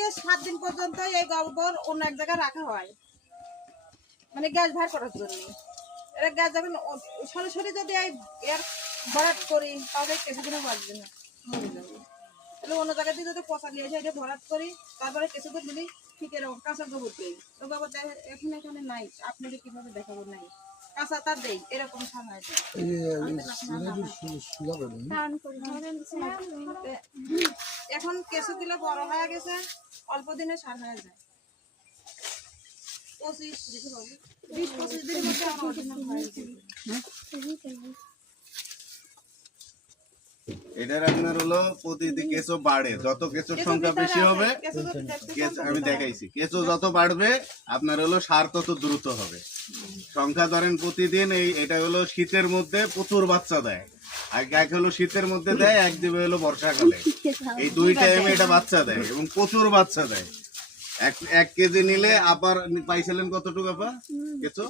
থেকে 7 দিন পর্যন্ত এই গোবর অন্য এক জায়গায় রাখা হয়, মানে গ্যাস ভার করার জন্য। এর গ্যাস যখন সরাসরি যদি এর ভরাট করি তাহলে কিছুদিনও বাঁচবে না, মরে যাবে। তাহলে অন্য জায়গা থেকে যদি পচা নিয়ে এসে এটা ভরাট করি, তারপরে কিছুদিন দিলি ঠিক এরকম কাঁচা গোবর দেই। তো গোবর এখানে নাই, আপনাদের কিভাবে দেখাবো নাই, কাঁচা তার দেই এরকম সামায়। এখন কেঁচুগুলো বড় হয়ে গেছে, অল্প দিনে সার হয়ে যায়। 20-25 দিনের মধ্যে আমার অরিজিনাল হয়ে যাবে। এটার আপনার হলো প্রতিদিন কেঁচো বাড়ে, যত কেঁচোর সংখ্যা বেশি হবে, আমি দেখাইছি, কেঁচো যত বাড়বে আপনার হলো সার তত দ্রুত হবে। সংখ্যা ধরেন প্রতিদিন এটা হলো শীতের মধ্যে প্রচুর বাচ্চা দেয়, এক হলো শীতের মধ্যে দেয়, এক দিবে হলো বর্ষাকালে। এই 2 টাইমে এটা বাচ্চা দেয় এবং প্রচুর বাচ্চা দেয়। 1 কেজি নিলে আবার পাইছিলেন কতটুকু আপা কেঁচো?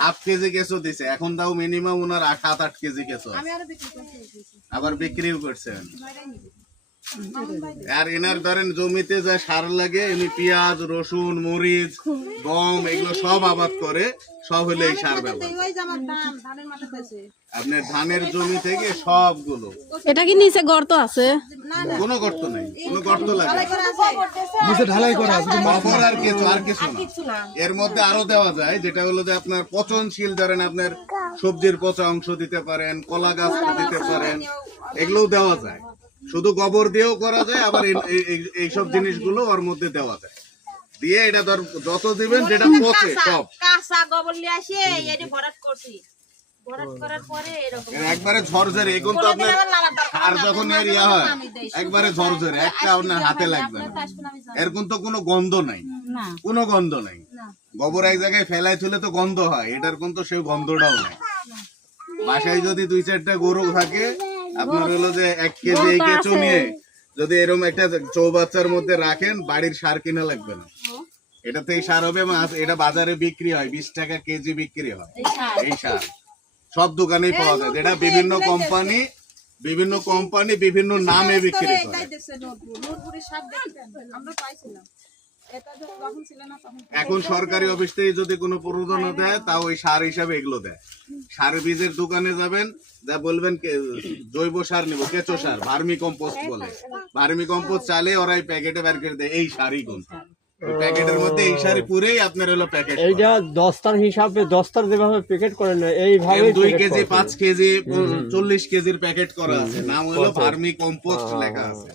হাফ কেজি কেঁচো দিছে, এখন তাও মিনিমাম ওনার 7-8 কেজি কেঁচো আবার বিক্রিও করছেন। আর এনার ধরেন জমিতে যা সার লাগে, এমনি পেঁয়াজ, রসুন, মরিচ, গম এগুলো সব আবাদ করে, সব হলে এই সার ব্যবহার। আপনার ধানের জমি থেকে সবগুলো। এটা কি নিচে গর্ত আছে? কোনো গর্ত নাই, কোনো গর্ত লাগে নিচে ঢালাই করা আছে। গোবর আর কিছু না। এর মধ্যে আরো দেওয়া যায়, যেটা হলো যে আপনার পচনশীল, ধরেন আপনার সবজির পচা অংশ দিতে পারেন, কলা গাছ দিতে পারেন, এগুলোও দেওয়া যায়। শুধু গোবর দিয়েও করা যায়, আবার এইসব জিনিসগুলো ওর মধ্যে দেওয়া যায়। দিয়ে এটা ধর যত দিবেন যেটা পচে সব কাঁচা গোবর নিয়ে আসে এটা ভরাট করছি, ভরাট করার পরে এরকম একবারে ঝরঝরে। এখন তো আপনার আর যখন এর ইয়া হয় একবারে ঝরঝরে, একটা আপনার হাতে লাগবে না। এরকম তো কোনো গন্ধ নাই, কোনো গন্ধ নাই। গোবর এক জায়গায় ফেলাই তুলে তো গন্ধ হয়, এটার কিন্তু সেই গন্ধটাও নাই। বাসায় যদি 2-4টা গরু থাকে, আপনার হলো যে 1 কেজি এই কেঁচো নিয়ে যদি এরকম একটা চৌবাচ্চার মধ্যে রাখেন, বাড়ির সার কিনা লাগবে না। এটাতেই সার হবে, এটা বাজারে বিক্রি হয়, 20 টাকা কেজি বিক্রি হয়। এই সার সব দোকানেই পাওয়া যায়, যেটা বিভিন্ন কোম্পানি বিভিন্ন নামে বিক্রি করে। এখন সরকারি অফিস থেকে যদি কোনো প্রণোদনা দেয়, তাও ওই সার হিসাবে এগুলো দেয়। সার বীজের দোকানে যাবেন, যা বলবেন জৈব সার নিব, কেঁচো সার, ভার্মি কম্পোস্ট বলে, ভার্মি কম্পোস্ট চালে ওরাই প্যাকেটে বের করে দেয় এই সারই কোনটা। প্যাকেটের মধ্যে এই সারি পুরেই আপনার হলো প্যাকেট। এইটা দস্তার হিসাবে, দস্তার যেভাবে প্যাকেট করে না, এইভাবে 2 কেজি 5 কেজি 40 কেজির প্যাকেট করা আছে, নাম হলো ভার্মি কম্পোস্ট লেখা আছে।